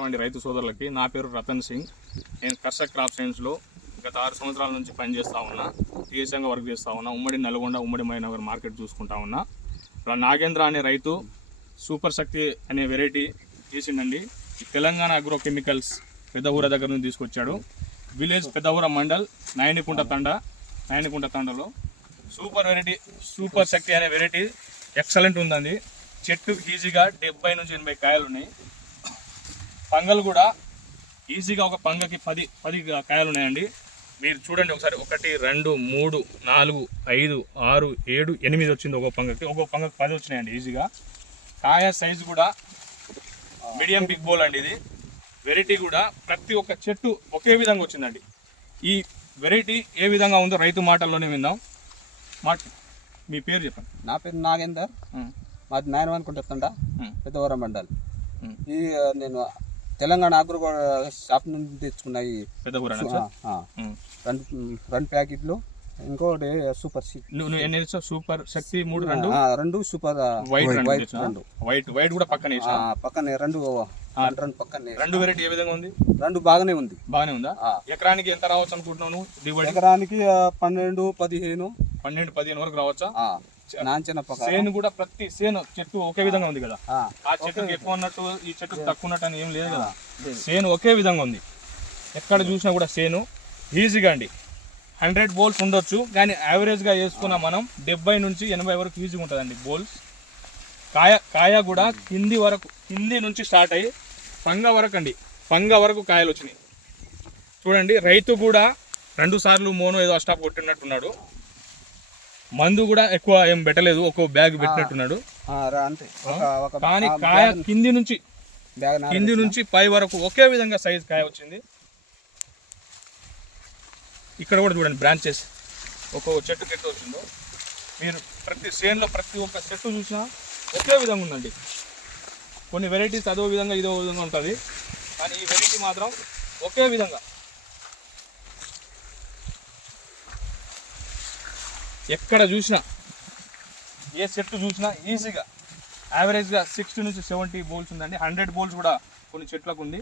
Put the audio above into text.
అండి రైతు సోదరులకి నా పేరు రతన్ సింగ్. నేను కర్షక్ క్రాప్ సైన్స్లో గత 6 సంవత్సరాల నుంచి పనిచేస్తూ ఉన్నా. టీఎస్ఎంగా వర్క్ చేస్తూ ఉన్నా. ఉమ్మడి నల్గొండ, ఉమ్మడి మైనగర్ మార్కెట్ చూసుకుంటా ఉన్నా. నాగేంద్ర అనే రైతు సూపర్ శక్తి అనే వెరైటీ చేసిండండి. తెలంగాణ అగ్రో కెమికల్స్ పెద్దఊర దగ్గర నుంచి తీసుకొచ్చాడు. విలేజ్ పెద్దఊర మండల్ నాయనికుంట తండలో సూపర్ వెరైటీ సూపర్ శక్తి అనే వెరైటీ ఎక్సలెంట్ ఉందండి. చెట్టు ఈజీగా 70 నుంచి 80 కాయలు ఉన్నాయి. పంగలు కూడా ఈజీగా ఒక పంగకి 10 కాయలు ఉన్నాయండి. మీరు చూడండి ఒకసారి. 1 2 3 4 5 6 7 8 వచ్చింది ఒక్కొక్క పంగకి 10 వచ్చినాయండి ఈజీగా. కాయ సైజు కూడా మీడియం బిగ్ బోల్ అండి. ఇది వెరైటీ కూడా ప్రతి ఒక్క చెట్టు ఒకే విధంగా వచ్చిందండి. ఈ వెరైటీ ఏ విధంగా ఉందో రైతు మాటల్లోనే విందాం. మీ పేరు చెప్పండి. నా పేరు నాగేందర్, మాది నాయనమనుకుంటా పెద్దవరం మండల్. ఈ నేను తెలంగాణ అగ్రో షాప్ నుండి తెచ్చుకున్న ఈ పెద్దవరం రెండు ప్యాకెట్లు, ఇంకోటి సూపర్ సూపర్ శక్తి 2 సూపర్ వైట్ కూడా పక్కనే రెండు పక్కనే. రెండు వెరైటీ ఏ విధంగా ఉంది? రెండు బాగానే ఉందా? ఎకరానికి ఎంత రావచ్చు అనుకుంటున్నాను దిగుబడి? ఎకరానికి 12-15 వరకు రావచ్చా? సేను కూడా ప్రతి సేను చెట్టు ఒకే విధంగా ఉంది కదా. ఆ చెట్టుకి ఎక్కువ ఉన్నట్టు ఈ చెట్టుకు తక్కువ ఉన్నట్టు అని ఏం లేదు కదా. సేను ఒకే విధంగా ఉంది. ఎక్కడ చూసినా కూడా సేను ఈజీగా అండి 100 బోల్స్ ఉండొచ్చు, కానీ యావరేజ్గా వేసుకున్న మనం 70 నుంచి 80 వరకు ఈజీగా ఉంటుందండి బోల్స్. కాయ కూడా కింది నుంచి స్టార్ట్ అయ్యి పంగ వరకు కాయలు వచ్చినాయి. చూడండి, రైతు కూడా 2 సార్లు మోనో ఏదో స్టాప్ కొట్టినట్టున్నాడు. మందు కూడా ఎక్కువ ఏం పెట్టలేదు, ఒక్కో బ్యాగ్ పెట్టినట్టున్నాడు. కానీ కాయ కింది నుంచి పై వరకు ఒకే విధంగా సైజ్ కాయ వచ్చింది. ఇక్కడ కూడా చూడండి, బ్రాంచెస్ ఒక్కో చెట్టుకి ఎట్లా వచ్చిందో. మీరు ప్రతి సేన్లో ప్రతి ఒక్క చెట్టు చూసినా ఒకే విధంగా ఉందండి. కొన్ని వెరైటీస్ అదో విధంగా ఇదో విధంగా ఉంటుంది, కానీ ఈ వెరైటీ మాత్రం ఒకే విధంగా. ఎక్కడ చూసినా ఏ చెట్టు చూసినా ఈజీగా యావరేజ్గా 60 నుంచి 70 బోల్స్ ఉందండి. 100 బోల్స్ కూడా కొన్ని చెట్లకు ఉంది.